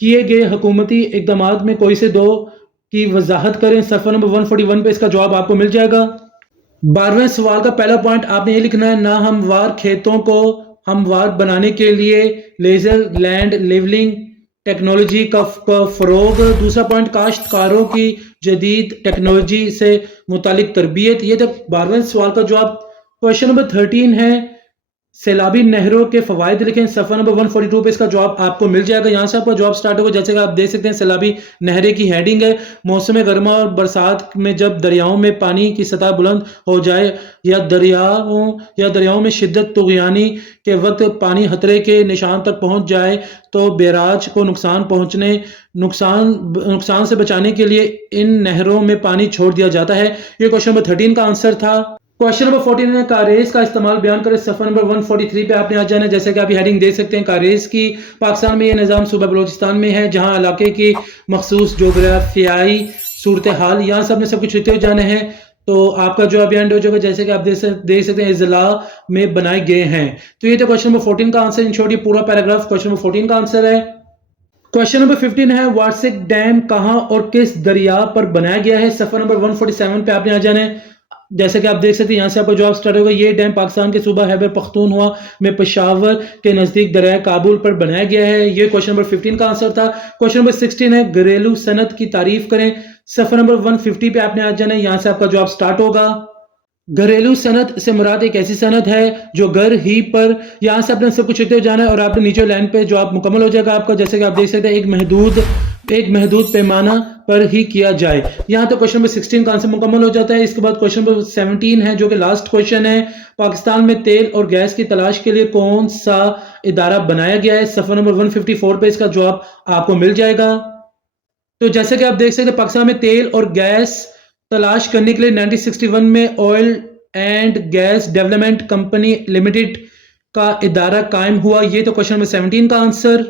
کیے گئے حکومتی اقدامات میں کوئی سے دو کی وضاحت کریں۔ صفحہ نمبر 141 پہ اس کا جواب آپ کو مل جائے گا۔ 12ویں سوال کا پہلا پوائنٹ آپ نے یہ لکھنا ہے، ناہموار کھیتوں کو ہموار بنانے کے لیے لیزر لینڈ لیولنگ ٹیکنالوجی کا فروغ۔ دوسرا پوائنٹ، کاشتکاروں کی جدید ٹیکنالوجی سے متعلق تربیت۔ یہ تک 12ویں سوال کا جواب۔ کوشچن نمبر 13 ہے، سیلابی نہروں کے فوائد لکھیں۔ صفحہ نمبر 142 پہ اس کا جواب آپ کو مل جائے گا۔ یہاں سے آپ کا جواب سٹارٹ ہوگا، جیسے کہ آپ دیکھ سکتے ہیں سیلابی نہریں کی ہیڈنگ ہے، موسم گرما اور برسات میں جب دریاؤں میں پانی کی سطح بلند ہو جائے یا دریاؤں میں شدت طغیانی کے وقت پانی خطرے کے نشان تک پہنچ جائے تو بیراج کو نقصان سے بچانے کے لیے ان نہروں میں پانی چھوڑ دیا جاتا ہے۔ یہ کوشچن نمبر 13 کا آنسر تھا۔ کوشچن نمبر 14 ہے، کاریز کا استعمال بیان کریں۔ صفحہ نمبر 143 پہ آپ نے آ جانا ہے، جیسے کہ آپ یہ ہیڈنگ دیکھ سکتے ہیں، کاریز کی پاکستان میں یہ نظام صوبہ بلوچستان میں ہے، جہاں علاقے کی مخصوص جغرافیائی صورتحال، یہاں سے آپ نے سب کچھ لکھتے ہوئے جانا ہے، تو آپ کا جواب اینڈ ہو جائے گا، جیسے کہ آپ دیکھ سکتے ہیں اضلاع میں بنائے گئے ہیں۔ تو یہ تو کوشچن نمبر 14 کا آنسر، ان شارٹ یہ پورا پیراگراف کوشچن نمبر 14 کا آنسر ہے۔ کوشچن نمبر 15 ہے، وارسک ڈیم کہاں اور کس دریا پر بنایا گیا ہے؟ صفحہ نمبر 147 پہ آپ نے آ جانا ہے، جیسے کہ آپ دیکھ سکتے ہیں، یہاں سے آپ کا جواب سٹارٹ ہوگا۔ یہ ڈیم پاکستان کے صوبہ خیبر پختونخوا میں پشاور کے نزدیک دریائے کابل پر بنایا گیا ہے۔ یہ کوشچن نمبر 15 کا آنسر تھا۔ کوشچن نمبر 16 ہے، گھریلو صنعت کی تعریف کریں۔ صفحہ نمبر 150 پہ آپ نے آ جانا ہے، یہاں سے آپ کا جواب سٹارٹ ہوگا۔ گھریلو صنعت سے مراد ایک ایسی صنعت ہے جو گھر ہی پر، یہاں سے آپ نے سب کچھ لکھتے ہوئے جانا ہے اور آپ نے نیچے لائن پہ جواب مکمل ہو جائے گا آپ کا، جیسے کہ آپ دیکھ سکتے ہیں ایک محدود پیمانہ پر ہی کیا جائے۔ یہاں تو کوشچن نمبر 16 کا آنسر مکمل ہو جاتا ہے۔ اس کے بعد کوشچن نمبر 17 ہے، جو کہ لاسٹ کوشچن ہے، پاکستان میں تیل اور گیس کی تلاش کے لیے کون سا ادارہ بنایا گیا ہے؟ صفحہ نمبر 154 پہ اس کا جواب آپ کو مل جائے گا۔ تو جیسے کہ آپ دیکھ سکتے ہیں، پاکستان میں تیل اور گیس تلاش کرنے کے لیے 1961 میں oil and gas development company limited کا ادارہ قائم ہوا۔ یہ تو کوشچن نمبر 17 کا آنسر۔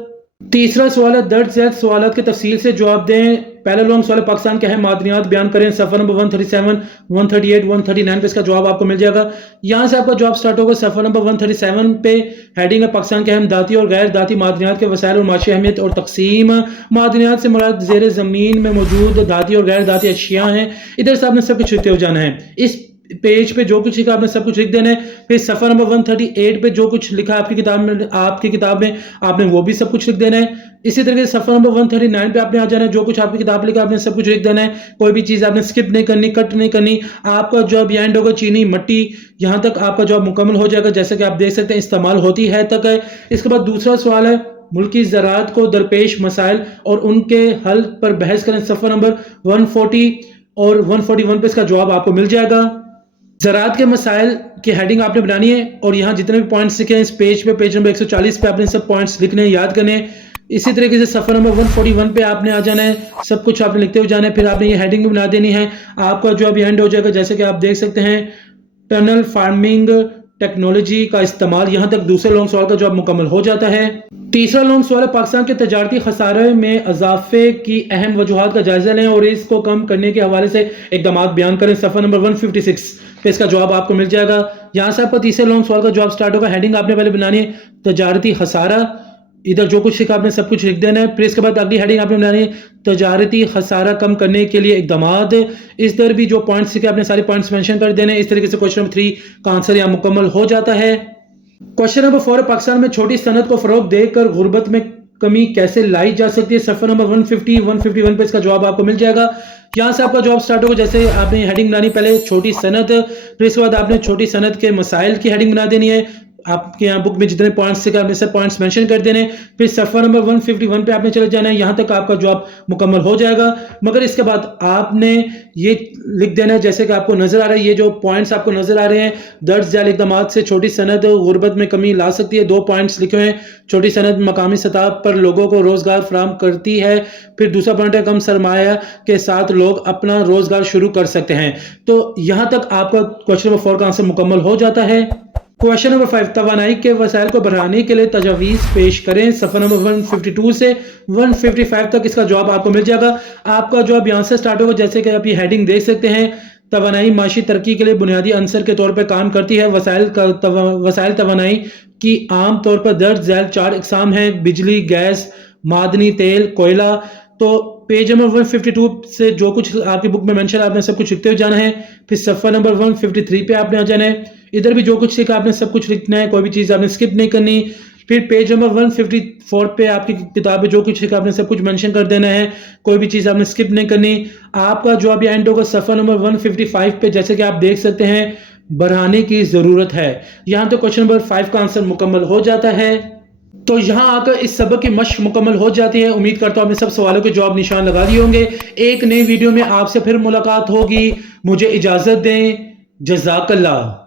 تیسرا سوال ہے، درج ذیل سوالات کے تفصیل سے جواب دیں۔ پہلا لانگ سوال ہے، پاکستان کے اہم معدنیات بیان کریں۔ صفحہ نمبر 137 138 139 پہ اس کا جواب آپ کو مل جائے گا۔ یہاں سے آپ کا جواب سٹارٹ ہوگا۔ صفحہ نمبر 137 پہ ہیڈنگ ہے، پاکستان کے اہم دھاتی اور غیر دھاتی معدنیات کے وسائل اور معاشی اہمیت اور تقسیم۔ معدنیات سے مراد زیر زمین میں موجود دھاتی اور غیر دھاتی اشیاء ہیں۔ ادھر سے آپ نے سب کچھ لکھتے ہو جانا ہے، اس پیج پہ جو کچھ لکھا آپ نے سب کچھ لکھ دینا ہے۔ پھر صفحہ نمبر 138 پہ جو کچھ لکھا آپ کی کتاب میں آپ نے وہ بھی سب کچھ لکھ دینا ہے۔ اسی طریقے سے صفحہ نمبر 139 پہ آپ نے آ جانا ہے، جو کچھ آپ کی کتاب لکھا آپ نے سب کچھ لکھ دینا ہے، کوئی بھی چیز آپ نے سکپ نہیں کرنی، کٹ نہیں کرنی۔ آپ کا جواب اینڈ ہوگا چینی مٹی، یہاں تک آپ کا جواب مکمل ہو جائے گا، جیسے کہ آپ دیکھ سکتے ہیں استعمال ہوتی ہے تک ہے۔ اس کے بعد دوسرا سوال ہے، ملکی زراعت کو درپیش مسائل اور ان کے حل پر بحث کریں۔ صفحہ نمبر 140 اور 141 پہ اس کا جواب آپ کو مل جائے گا۔ زراعت کے مسائل کی ہیڈنگ آپ نے بنانی ہے اور یہاں جتنے بھی پوائنٹس لکھے ہیں اس پیج پہ، پیج نمبر 140 پہ آپ نے سب پوائنٹس لکھنے ہیں، یاد کرنے ہیں۔ اسی طریقے سے صفحہ نمبر 141 پہ آپ نے آ جانا ہے، سب کچھ آپ نے لکھتے ہوئے جانا ہے، پھر آپ نے یہ ہیڈنگ بھی بنا دینی ہے۔ آپ کا جو ابھی اینڈ ہو جائے گا، جیسے کہ آپ دیکھ سکتے ہیں، ٹنل فارمنگ ٹیکنالوجی کا استعمال، یہاں تک دوسرے لانگ سوال کا جواب مکمل ہو جاتا ہے۔ تیسرا لانگ سوال ہے، پاکستان کے تجارتی خسارے میں اضافے کی اہم وجوہات کا جائزہ لیں اور اس کو کم کرنے کے حوالے سے اقدامات بیان کریں۔ صفحہ نمبر 156 پہ اس کا جواب آپ کو مل جائے گا۔ یہاں سے آپ کا تیسرے لانگ سوال کا جواب سٹارٹ ہوگا۔ ہیڈنگ آپ نے پہلے بنانی ہے تجارتی خسارہ، ادھر جو کچھ لکھا آپ نے سب کچھ لکھ دینا ہے۔ پھر اس کے بعد اگلی ہیڈنگ آپ نے بنانی ہے تجارتی خسارہ کم کرنے کے لیے اقدامات۔ اس در بھی جو پوائنٹس لکھے آپ نے سارے پوائنٹس مینشن کر دینے۔ اس طریقے سے کوشچن نمبر 3 کا آنسر یہاں مکمل ہو جاتا ہے۔ کوشچن نمبر 4، پاکستان میں چھوٹی صنعت کو فروغ دے کر غربت میں کمی کیسے لائی جا سکتی ہے؟ صفحہ نمبر 150 151 پہ اس کا جواب آپ کو مل جائے گا۔ یہاں سے آپ کا جواب سٹارٹ ہوگا، جیسے آپ نے ہیڈنگ بنانی پہلے چھوٹی صنعت، پھر اس کے بعد آپ نے چھوٹی صنعت کے مسائل کی ہیڈنگ بنا دینی ہے۔ آپ کے یہاں بک میں جتنے پوائنٹس سے آپ نے سب پوائنٹس مینشن کر دینے، پھر صفحہ نمبر 151 پہ آپ نے چلے جانا ہے، یہاں تک آپ کا جواب مکمل ہو جائے گا۔ مگر اس کے بعد آپ نے یہ لکھ دینا ہے، جیسے کہ آپ کو نظر آ رہا ہے، یہ جو پوائنٹس آپ کو نظر آ رہے ہیں، درج ذیل اقدامات سے چھوٹی صنعت غربت میں کمی لا سکتی ہے۔ 2 پوائنٹس لکھے ہیں، چھوٹی صنعت مقامی سطح پر لوگوں کو روزگار فراہم کرتی ہے۔ پھر دوسرا پوائنٹ ہے، کم سرمایہ کے ساتھ لوگ اپنا روزگار شروع کر سکتے ہیں۔ تو یہاں تک آپ کا کوشچن نمبر 4 کا آنسر مکمل ہو جاتا ہے۔ کوشچن نمبر 5، توانائی کے وسائل کو بڑھانے کے لیے تجاویز پیش کریں۔ صفحہ نمبر 152 سے 155 تک اس کا جواب آپ کو مل جائے گا۔ آپ کا جواب یہاں سے سٹارٹ ہوگا، جیسے کہ آپ یہ ہیڈنگ دیکھ سکتے ہیں، توانائی معاشی ترقی کے لیے بنیادی عنصر کے طور پر کام کرتی ہے۔ وسائل توانائی کی عام طور پر درج ذیل 4 اقسام ہیں: بجلی، گیس، معدنی تیل، کوئلہ. تو پیج نمبر 152 سے جو کچھ آپ کی بک میں منشن آپ نے سب کچھ لکھتے ہوئے جانا ہے. پھر صفحہ نمبر 153 پہ آپ نے آ جانا ہے. ادھر بھی جو کچھ لکھا آپ نے سب کچھ لکھنا ہے, کوئی بھی چیز آپ نے سکپ نہیں کرنی. پھر پیج نمبر 154 پہ آپ کی کتاب میں جو کچھ لکھا آپ نے سب کچھ منشن کر دینا ہے, کوئی بھی چیز آپ نے سکپ نہیں کرنی. آپ کا جو ابھی اینڈ ہوگا صفحہ نمبر 155 پہ, جیسے کہ آپ دیکھ سکتے ہیں بڑھانے کی ضرورت ہے. یہاں تو کوشچن نمبر 5 کا آنسر مکمل ہو جاتا ہے. تو یہاں آ کر اس سبق کی مشق مکمل ہو جاتی ہے. امید کرتا ہوں آپ نے سب سوالوں کے جواب نشان لگا لیے ہوں گے. ایک نئی ویڈیو میں آپ سے پھر ملاقات ہوگی. مجھے اجازت دیں. جزاک اللہ.